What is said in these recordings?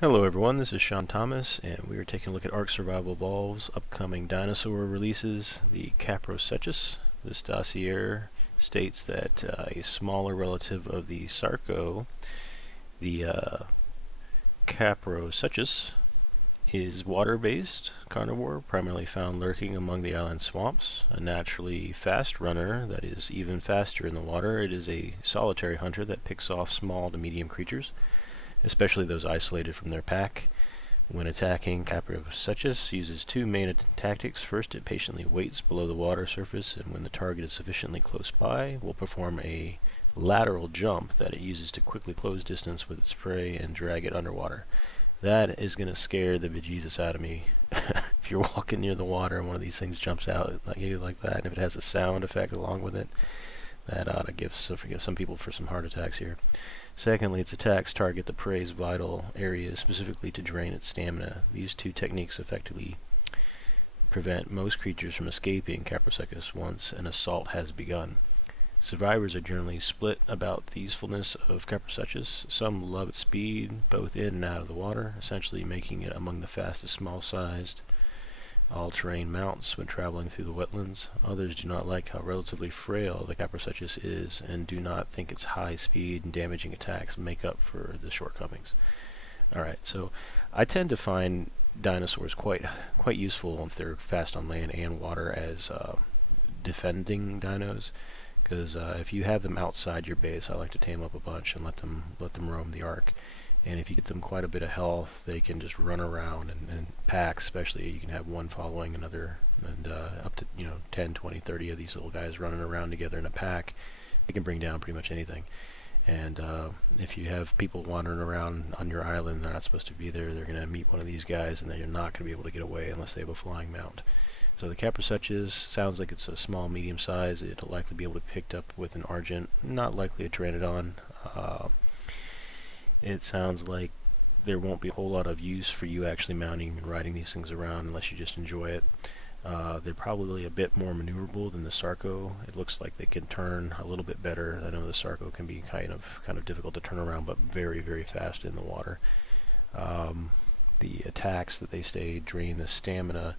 Hello everyone, this is Sean Thomas, and we are taking a look at ARK Survival Evolved's upcoming dinosaur releases, the Kaprosuchus. This dossier states that a smaller relative of the Sarco, the Kaprosuchus, is water-based carnivore, primarily found lurking among the island swamps. A naturally fast runner that is even faster in the water, it is a solitary hunter that picks off small to medium creatures, especially those isolated from their pack. When attacking, Kaprosuchus uses two main tactics. First, it patiently waits below the water surface, and when the target is sufficiently close by, will perform a lateral jump that it uses to quickly close distance with its prey and drag it underwater. That is going to scare the bejesus out of me. If you're walking near the water and one of these things jumps out at you like that, and if it has a sound effect along with it, that ought to give some people for some heart attacks here. Secondly, its attacks target the prey's vital areas, specifically to drain its stamina. These two techniques effectively prevent most creatures from escaping Kaprosuchus once an assault has begun. Survivors are generally split about the usefulness of Kaprosuchus. Some love its speed, both in and out of the water, essentially making it among the fastest small-sized all-terrain mounts when traveling through the wetlands. Others do not like how relatively frail the Kaprosuchus is and do not think its high speed and damaging attacks make up for the shortcomings. Alright, so I tend to find dinosaurs quite useful if they're fast on land and water as defending dinos, because if you have them outside your base, I like to tame up a bunch and let them roam the ARK. And if you get them quite a bit of health, they can just run around and packs, especially. You can have one following another, and up to 10, 20, 30 of these little guys running around together in a pack. They can bring down pretty much anything. And if you have people wandering around on your island, they're not supposed to be there. They're going to meet one of these guys, and they're not going to be able to get away unless they have a flying mount. So the Kaprosuchus sounds like it's a small, medium size. It'll likely be able to be picked up with an Argent, not likely a Pteranodon. It sounds like there won't be a whole lot of use for you actually mounting and riding these things around unless you just enjoy it. They're probably a bit more maneuverable than the Sarco. It looks like they can turn a little bit better. I know the Sarco can be kind of difficult to turn around, but very, very fast in the water. The attacks that they say drain the stamina.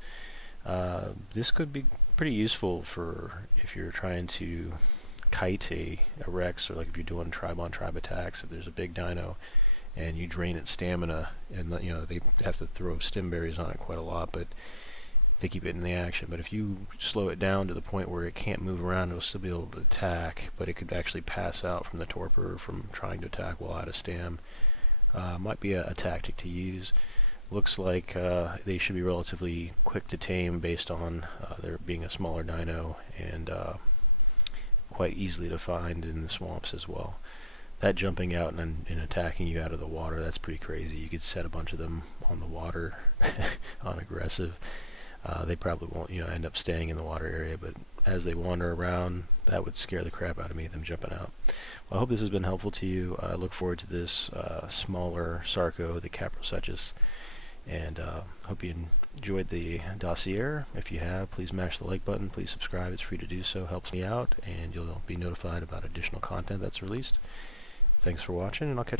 This could be pretty useful for if you're trying to kite a Rex, or like if you're doing tribe on tribe attacks. If there's a big dino and you drain its stamina, and they have to throw stim berries on it quite a lot, but they keep it in the action. But if you slow it down to the point where it can't move around, it'll still be able to attack, but it could actually pass out from the torpor from trying to attack while out of stam. Might be a tactic to use. Looks like they should be relatively quick to tame based on there being a smaller dino, and quite easily to find in the swamps as well. That jumping out and attacking you out of the water, that's pretty crazy. You could set a bunch of them on the water on aggressive. They probably won't end up staying in the water area, but as they wander around, that would scare the crap out of me, them jumping out. Well, I hope this has been helpful to you. I look forward to this smaller Sarco, the Kaprosuchus, and hope you enjoyed the dossier. If you have, please mash the like button. Please subscribe. It's free to do so. Helps me out, and you'll be notified about additional content that's released. Thanks for watching, and I'll catch you